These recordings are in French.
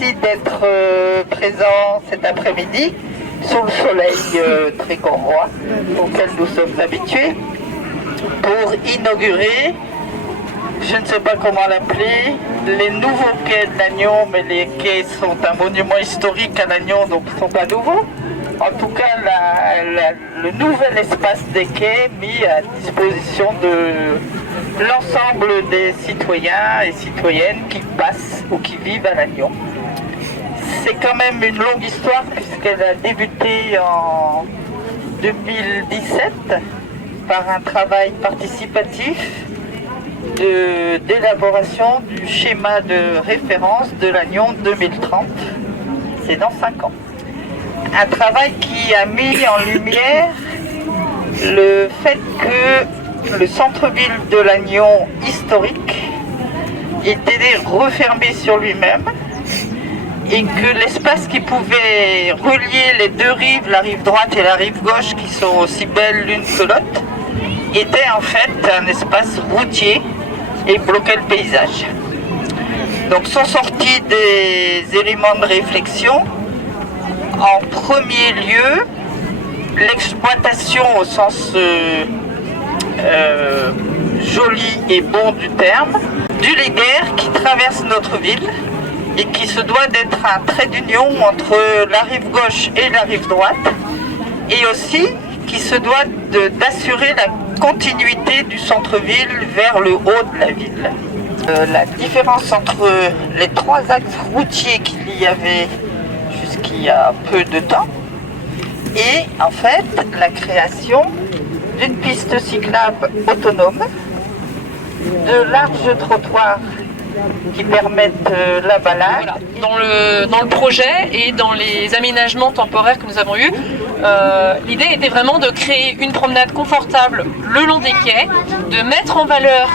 Merci d'être présent cet après-midi sous le soleil très corrois auquel nous sommes habitués pour inaugurer, je ne sais pas comment l'appeler, les nouveaux quais de Lannion, mais les quais sont un monument historique à Lannion, donc ils ne sont pas nouveaux. En tout cas, le nouvel espace des quais mis à disposition de l'ensemble des citoyens et citoyennes qui passent ou qui vivent à Lannion. C'est quand même une longue histoire puisqu'elle a débuté en 2017 par un travail participatif d'élaboration du schéma de référence de Lannion 2030. C'est dans 5 ans. Un travail qui a mis en lumière le fait que le centre-ville de Lannion historique était refermé sur lui-même et que l'espace qui pouvait relier les deux rives, la rive droite et la rive gauche, qui sont aussi belles l'une que l'autre, était en fait un espace routier et bloquait le paysage. Donc sont sortis des éléments de réflexion. En premier lieu, l'exploitation au sens joli et bon du terme, du Léguerre qui traverse notre ville et qui se doit d'être un trait d'union entre la rive gauche et la rive droite, et aussi qui se doit d'assurer la continuité du centre-ville vers le haut de la ville. La différence entre les 3 axes routiers qu'il y avait jusqu'il y a peu de temps et en fait la création d'une piste cyclable autonome, de larges trottoirs qui permettent la balade. Voilà. Dans le projet et dans les aménagements temporaires que nous avons eus, l'idée était vraiment de créer une promenade confortable le long des quais, de mettre en valeur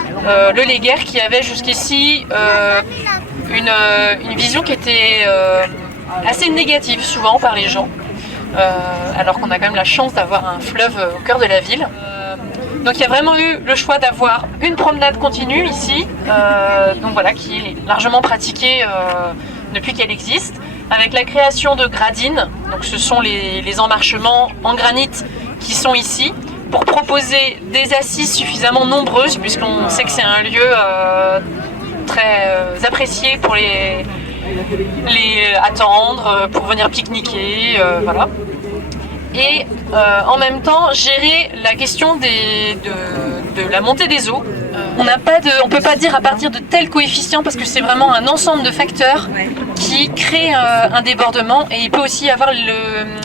le Léguerre qui avait jusqu'ici une vision qui était assez négative souvent par les gens, alors qu'on a quand même la chance d'avoir un fleuve au cœur de la ville. Donc il y a vraiment eu le choix d'avoir une promenade continue ici, donc voilà, qui est largement pratiquée depuis qu'elle existe, avec la création de gradines. Donc ce sont les emmarchements en granit qui sont ici, pour proposer des assises suffisamment nombreuses, puisqu'on sait que c'est un lieu très apprécié pour les attendre, pour venir pique-niquer, voilà. Et en même temps gérer la question de la montée des eaux. On ne peut pas dire à partir de tel coefficient, parce que c'est vraiment un ensemble de facteurs qui crée un débordement, et il peut aussi y avoir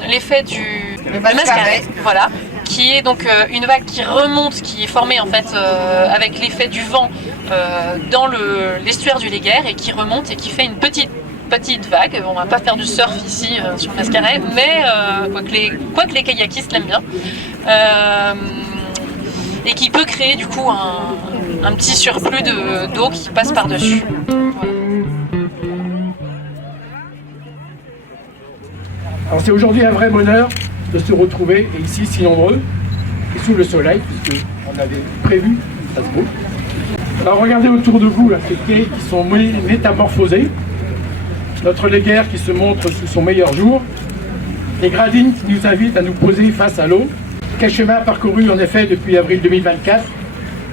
l'effet du mascaret, voilà, qui est donc une vague qui remonte, qui est formée en fait avec l'effet du vent dans l'estuaire du Léguerre, et qui remonte et qui fait une petite vague. On va pas faire du surf ici sur le Mascaret, mais quoique les kayakistes l'aiment bien, et qui peut créer du coup un petit surplus d'eau qui passe par-dessus. Alors c'est aujourd'hui un vrai bonheur de se retrouver et ici si nombreux et sous le soleil, puisqu'on avait prévu Strasbourg. Alors regardez autour de vous là, ces quais qui sont métamorphosés, notre Léguerre qui se montre sous son meilleur jour, les gradines qui nous invitent à nous poser face à l'eau. Quel chemin parcouru en effet depuis avril 2024,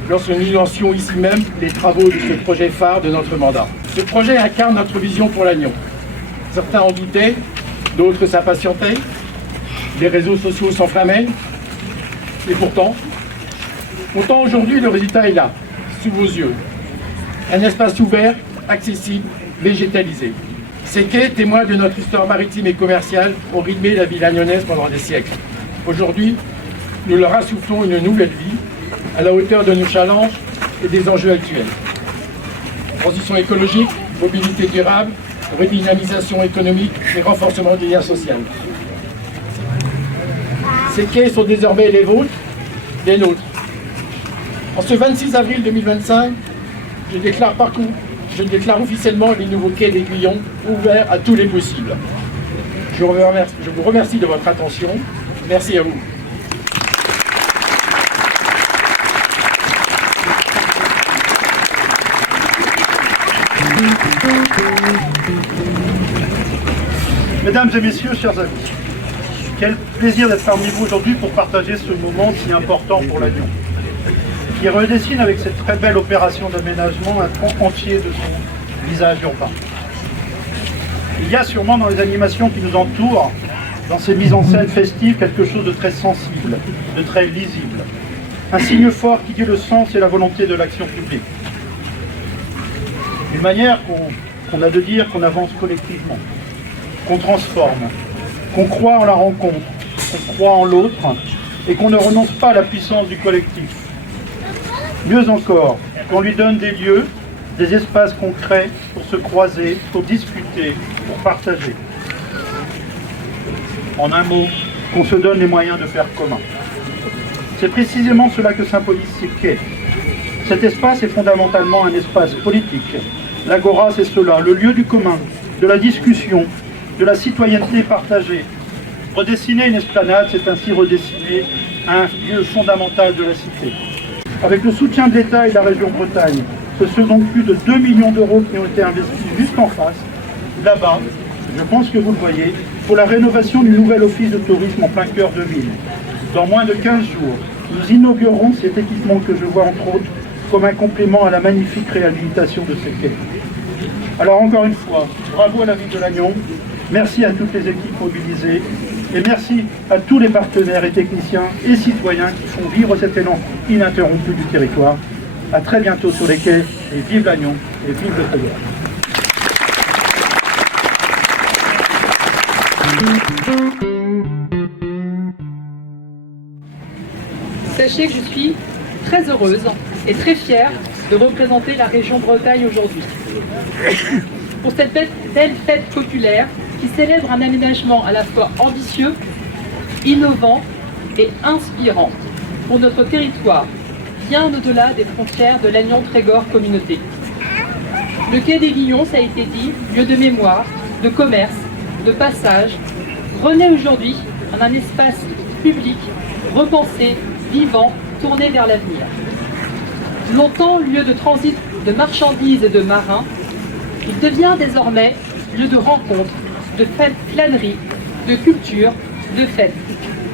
lorsque nous lancions ici même les travaux de ce projet phare de notre mandat. Ce projet incarne notre vision pour Lannion. Certains en doutaient, d'autres s'impatientaient, les réseaux sociaux s'enflammaient, et pourtant aujourd'hui le résultat est là, sous vos yeux. Un espace ouvert, accessible, végétalisé. Ces quais, témoins de notre histoire maritime et commerciale, ont rythmé la vie lagnonnaise pendant des siècles. Aujourd'hui, nous leur insoufflons une nouvelle vie, à la hauteur de nos challenges et des enjeux actuels. Transition écologique, mobilité durable, redynamisation économique et renforcement du lien social. Ces quais sont désormais les vôtres, les nôtres. En ce 26 avril 2025, je déclare officiellement les nouveaux quais d'Aiguillon ouverts à tous les possibles. Je vous remercie de votre attention. Merci à vous. Mesdames et messieurs, chers amis, quel plaisir d'être parmi vous aujourd'hui pour partager ce moment si important pour l'Agnon, qui redessine avec cette très belle opération d'aménagement un pan entier de son visage urbain. Il y a sûrement dans les animations qui nous entourent, dans ces mises en scène festives, quelque chose de très sensible, de très lisible. Un signe fort qui dit le sens et la volonté de l'action publique. Une manière qu'on a de dire qu'on avance collectivement, qu'on transforme, qu'on croit en la rencontre, qu'on croit en l'autre et qu'on ne renonce pas à la puissance du collectif. Mieux encore, qu'on lui donne des lieux, des espaces concrets pour se croiser, pour discuter, pour partager. En un mot, qu'on se donne les moyens de faire commun. C'est précisément cela que symbolise ces quais. Cet espace est fondamentalement un espace politique. L'agora, c'est cela, le lieu du commun, de la discussion, de la citoyenneté partagée. Redessiner une esplanade, c'est ainsi redessiner un lieu fondamental de la cité. Avec le soutien de l'État et de la région Bretagne, ce sont donc plus de 2 millions d'euros qui ont été investis juste en face, là-bas, je pense que vous le voyez, pour la rénovation du nouvel office de tourisme en plein cœur de ville. Dans moins de 15 jours, nous inaugurerons cet équipement que je vois entre autres comme un complément à la magnifique réhabilitation de ces quais. Alors encore une fois, bravo à la ville de Lannion, merci à toutes les équipes mobilisées et merci à tous les partenaires et techniciens et citoyens qui font vivre cet élan ininterrompu du territoire. À très bientôt sur les quais et vive Lannion et vive le Trégor. Sachez que je suis très heureuse et très fière de représenter la région Bretagne aujourd'hui. Pour cette belle fête populaire qui célèbre un aménagement à la fois ambitieux, innovant et inspirant pour notre territoire, bien au-delà des frontières de Lannion-Trégor communauté. Le quai des Guillons, ça a été dit, lieu de mémoire, de commerce, de passage, renaît aujourd'hui en un espace public repensé, vivant, tourné vers l'avenir. Longtemps lieu de transit de marchandises et de marins, il devient désormais lieu de rencontres, de flânerie, de culture, de fête.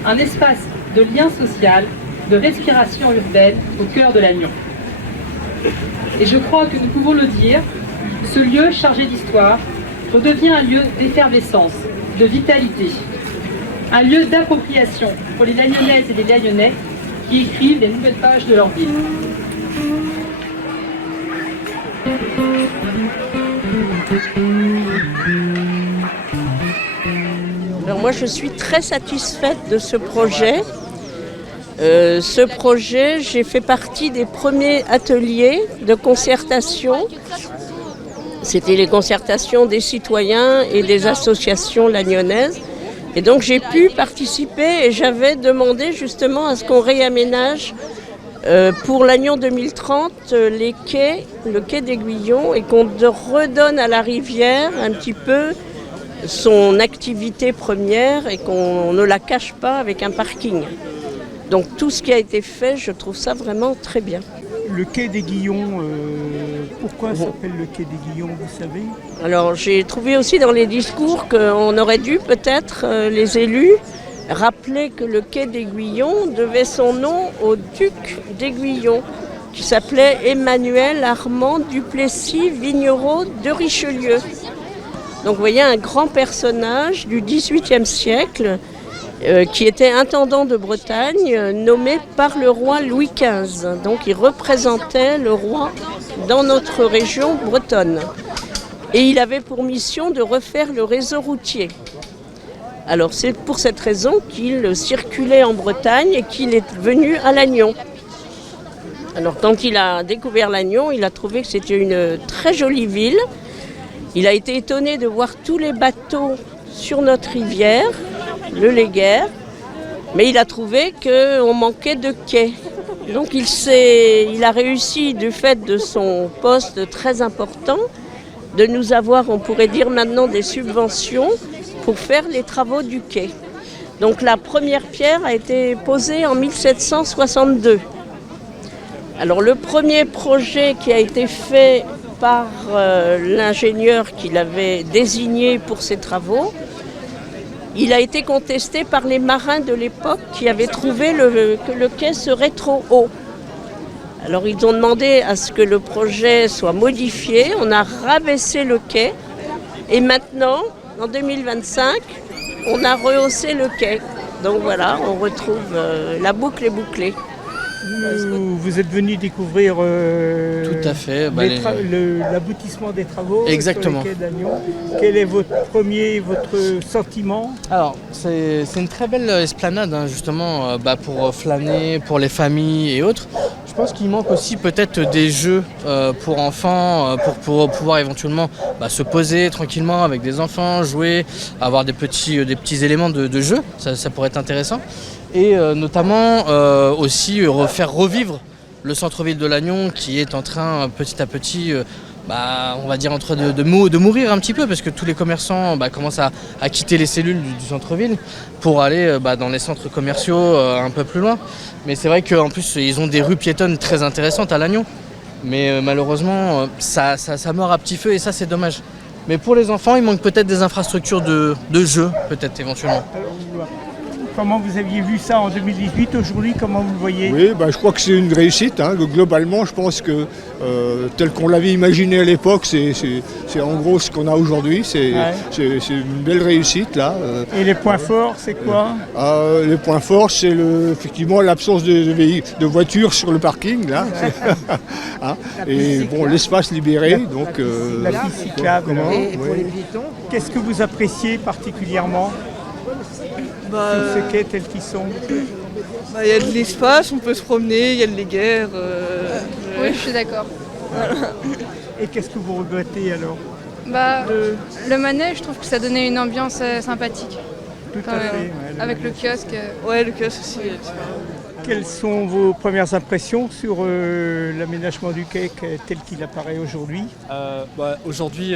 Un espace de lien social, de respiration urbaine au cœur de Lannion. Et je crois que nous pouvons le dire, ce lieu chargé d'histoire redevient un lieu d'effervescence, de vitalité. Un lieu d'appropriation pour les Lagnonnaises et les Lagnonnais qui écrivent les nouvelles pages de leur ville. Alors moi je suis très satisfaite de ce projet. J'ai fait partie des premiers ateliers de concertation. C'était les concertations des citoyens et des associations lagnonnaises. Et donc j'ai pu participer et j'avais demandé justement à ce qu'on réaménage pour Lannion 2030 les quais, le quai d'Aiguillon, et qu'on redonne à la rivière un petit peu son activité première et qu'on ne la cache pas avec un parking. Donc tout ce qui a été fait, je trouve ça vraiment très bien. Le quai des Guillons, pourquoi ça s'appelle le quai des Guillons, vous savez? Alors j'ai trouvé aussi dans les discours qu'on aurait dû peut-être, les élus, rappeler que le quai d'Aiguillon devait son nom au duc d'Aiguillon, qui s'appelait Emmanuel Armand Duplessis Vignereau de Richelieu. Donc vous voyez un grand personnage du XVIIIe siècle qui était intendant de Bretagne, nommé par le roi Louis XV. Donc il représentait le roi dans notre région bretonne. Et il avait pour mission de refaire le réseau routier. Alors c'est pour cette raison qu'il circulait en Bretagne et qu'il est venu à Lannion. Alors quand il a découvert Lannion, il a trouvé que c'était une très jolie ville. Il a été étonné de voir tous les bateaux sur notre rivière, le Léguerre, mais il a trouvé qu'on manquait de quais. Donc il a réussi, du fait de son poste très important, de nous avoir, on pourrait dire maintenant, des subventions pour faire les travaux du quai. Donc la première pierre a été posée en 1762. Alors le premier projet qui a été fait par l'ingénieur qu'il avait désigné pour ces travaux, Il a été contesté par les marins de l'époque qui avaient trouvé que le quai serait trop haut. Alors ils ont demandé à ce que le projet soit modifié, on a rabaissé le quai et maintenant, en 2025, on a rehaussé le quai. Donc voilà, on retrouve la boucle est bouclée. Vous êtes venu découvrir tout à fait, l'aboutissement des travaux. Exactement. Sur le quai d'Agnon. Quel est votre sentiment? Alors, c'est une très belle esplanade, hein, justement, pour flâner, pour les familles et autres. Je pense qu'il manque aussi peut-être des jeux pour enfants, pour pouvoir éventuellement se poser tranquillement avec des enfants, jouer, avoir des petits éléments de jeu, ça pourrait être intéressant. Et notamment aussi faire revivre le centre-ville de Lannion qui est en train petit à petit, on va dire de mourir un petit peu parce que tous les commerçants commencent à quitter les cellules du centre-ville pour aller dans les centres commerciaux un peu plus loin. Mais c'est vrai qu'en plus ils ont des rues piétonnes très intéressantes à Lannion. Mais malheureusement ça meurt à petit feu et ça c'est dommage. Mais pour les enfants il manque peut-être des infrastructures de jeu peut-être éventuellement. Comment vous aviez vu ça en 2018, aujourd'hui, comment vous le voyez? Oui, je crois que c'est une réussite. Hein. Globalement, je pense que tel qu'on l'avait imaginé à l'époque, c'est en gros ce qu'on a aujourd'hui. C'est une belle réussite là. Et les points forts, c'est quoi? Les points forts, c'est effectivement l'absence de voitures sur le parking là. Hein. Et bon, l'espace libéré. Donc, la piste cyclable. Et pour les piétons. Qu'est-ce que vous appréciez particulièrement sur ces quais tels qu'ils sont? Il y a de l'espace, on peut se promener, il y a de l'éguerre. Oui, je suis d'accord. Et qu'est-ce que vous regrettez alors? Le manège, je trouve que ça donnait une ambiance sympathique. Tout à fait. Avec le kiosque. Ouais, le kiosque aussi. Quelles sont vos premières impressions sur l'aménagement du quai tel qu'il apparaît aujourd'hui? Aujourd'hui,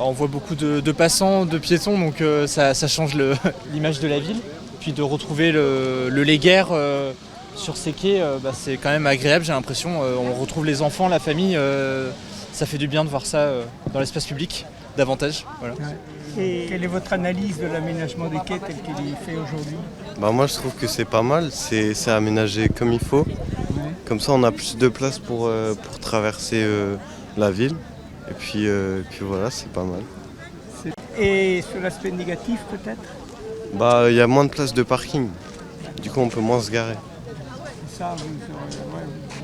on voit beaucoup de passants, de piétons, donc ça change l'image de la ville. Puis de retrouver le Léguerre sur ces quais, c'est quand même agréable, j'ai l'impression. On retrouve les enfants, la famille, ça fait du bien de voir ça dans l'espace public davantage. Voilà. Et quelle est votre analyse de l'aménagement des quais tel qu'il est fait aujourd'hui? Moi je trouve que c'est pas mal, c'est aménagé comme il faut. Comme ça on a plus de place pour traverser la ville. Et puis voilà, c'est pas mal. Et sur l'aspect négatif peut-être? Il y a moins de place de parking. Du coup on peut moins se garer. C'est ça,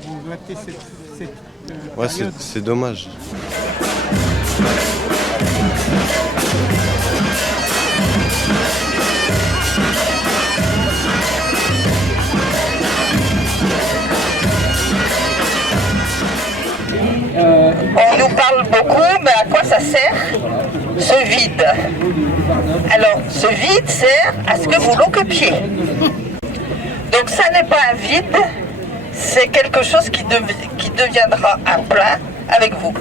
vous regrettez cette période. C'est dommage. On nous parle beaucoup, mais à quoi ça sert ce vide? Alors, ce vide sert à ce que vous l'occupiez. Donc ça n'est pas un vide, c'est quelque chose qui deviendra un plein avec vous.